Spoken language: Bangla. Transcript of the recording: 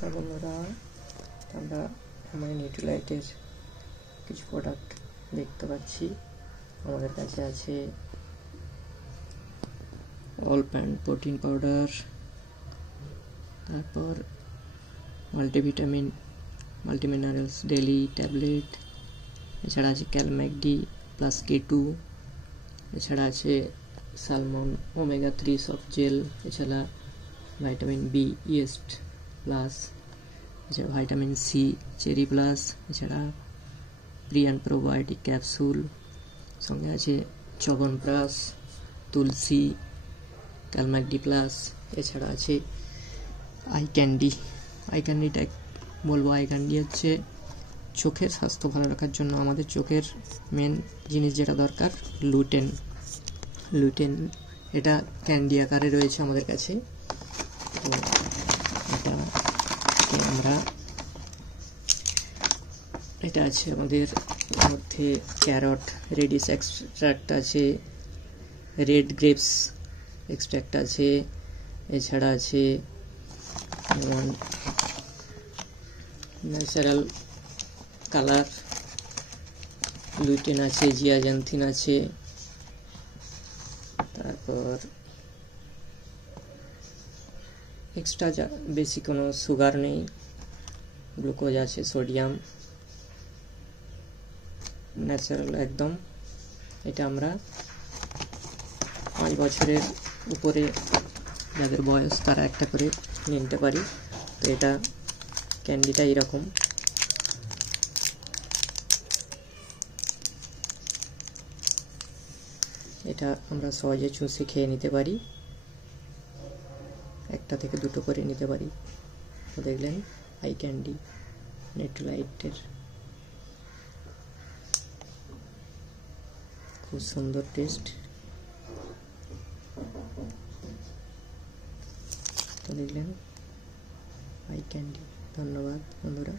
নমস্কার বন্ধুরা, আমরা আমার নিউট্রিলাইটের কিছু প্রোডাক্ট দেখতে পাচ্ছি। আমাদের কাছে আছে অল প্যান্ট প্রোটিন পাউডার, তারপর মাল্টিভিটামিন মাল্টিমিনারেলস ডেলি ট্যাবলেট, এছাড়া আছে ক্যালম্যাকডি প্লাস K2, এছাড়া আছে সালমন ওমেগা 3 সফট জেল, এছাড়া ভাইটামিন বি ইস্ট প্লাস, এছাড়া ভাইটামিন সি চেরি প্লাস, এছাড়া প্রিয়ান প্রোবায়োটিক ক্যাপসুল, সঙ্গে আছে চবন প্লাস, তুলসী, ক্যালম্যাকডি প্লাস, এছাড়া আছে আই ক্যান্ডিটা বলবো। আই ক্যান্ডি হচ্ছে চোখের স্বাস্থ্য ভালো রাখার জন্য আমাদের চোখের মেন জিনিস যেটা দরকার, লুটেন। এটা ক্যান্ডি আকারে রয়েছে আমাদের কাছে। তো এটা আছে আমাদের মধ্যে ক্যারট রেডিস এক্সট্রাক্ট আছে, রেড গ্রেপস এক্সট্রাক্ট আছে, এছাড়া আছে ন্যাচারাল কালার, লুটেন আছে, জিয়াজান্থিন আছে, তারপর এক্সট্রা বেশি কোনো সুগার নেই, গ্লুকোজ আছে, সোডিয়াম, ন্যাচারাল একদম। এটা আমরা 5 বছরের উপরে যাদের বয়স তারা একটা করে নিতে পারি। তো এটা ক্যান্ডিটা এরকম। এটা আমরা সহজে চুষে খেয়ে নিতে পারি, একটা থেকে দুটো করে নিতে পারি। তো দেখলেন আই ক্যান্ডি নিউট্রিলাইটের খুব সুন্দর টেস্ট। তো দেখলেন আই ক্যান্ডি। ধন্যবাদ বন্ধুরা।